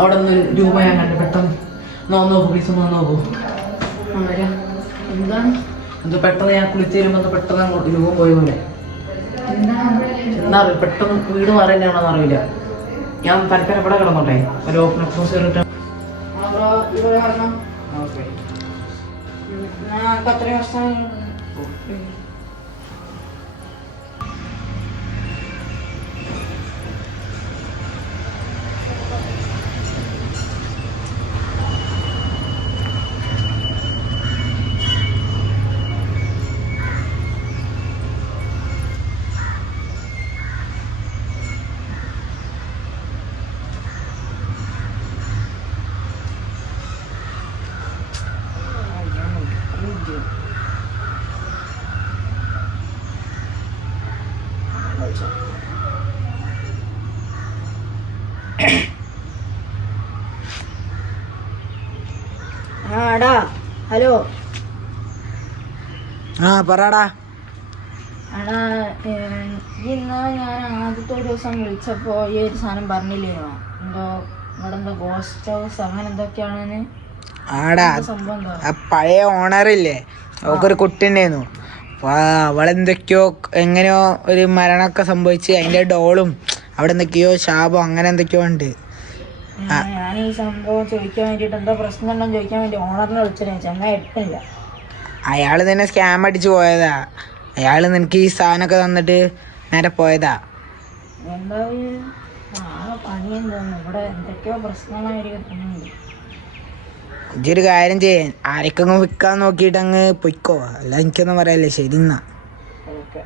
അവിടെ നിന്ന് രൂപ ഞാൻ കണ്ടു പെട്ടെന്ന് നോക്കൂ പ്ലീസ് ഒന്ന് നോക്കൂ. എന്താണ് എന്ത് പെട്ടെന്ന് ഞാൻ കുളിച്ച് വരുമ്പോൾ പെട്ടെന്ന് അങ്ങോട്ട് രൂപ പോയ പോലെ എന്താ അറിയില്ല. പെട്ടെന്ന് വീട് മാറേണ്ടതാണോന്ന് അറിയില്ല. ഞാൻ പരപ്പര ഇവിടെ കിടന്നോട്ടെ ഒരു ഓപ്പൺ അപ്രോസ് കയറിട്ട്. അത്രയും വർഷം ആടാ. ഹലോ പറടാ. ആടാ, ഇന്ന് ഞാൻ ആദ്യത്തെ ഒരു ദിവസം വിളിച്ചപ്പോൾ ഈ ഒരു സാധനം പറഞ്ഞില്ലേനോ, എന്തോ ഇവിടെ എന്തോ ഗോസ്റ്റ് ഹൗസ് അങ്ങനെ എന്തൊക്കെയാണെന്ന്. ആടാ, സംഭവം എന്താ? ആ പഴയ ഓണറില്ലേ, അവക്കൊരു കുട്ടി ഉണ്ടായിരുന്നു. അപ്പൊ അവളെന്തൊക്കെയോ എങ്ങനെയോ ഒരു മരണമൊക്കെ സംഭവിച്ച് അതിന്റെ ഡോളും അവിടെ എന്തൊക്കെയോ ശാപം അങ്ങനെ എന്തൊക്കെയോ ഉണ്ട്. ഞാൻ ഈ സംഭവം ചോദിക്കാൻ വേണ്ടിയിട്ട് എന്താ പ്രശ്നം ഉണ്ടെന്ന് ചോദിക്കാൻ വേണ്ടി ഓണറിനെ വിളിച്ചേ. ചെങ്ങായി എടുത്തില്ല. അയാള് തന്നെ സ്കാം അടിച്ച് പോയതാ. അയാള് നിനക്ക് ഈ സാധനമൊക്കെ തന്നിട്ട് നേരെ പോയതാ. എന്താ പണിയെന്ന് തോന്നുന്നു. ഇവിടെ എന്തൊക്കെയോ പ്രശ്നമായിരിക്കും. ഇതൊരു കാര്യം ചെയ്യാൻ ആരൊക്കെ വിൽക്കാൻ നോക്കിയിട്ട് അങ്ങ് പൊയ്ക്കോ, അല്ല എനിക്കൊന്നും പറയല്ലേ. ശരി എന്നാ. ഓക്കെ.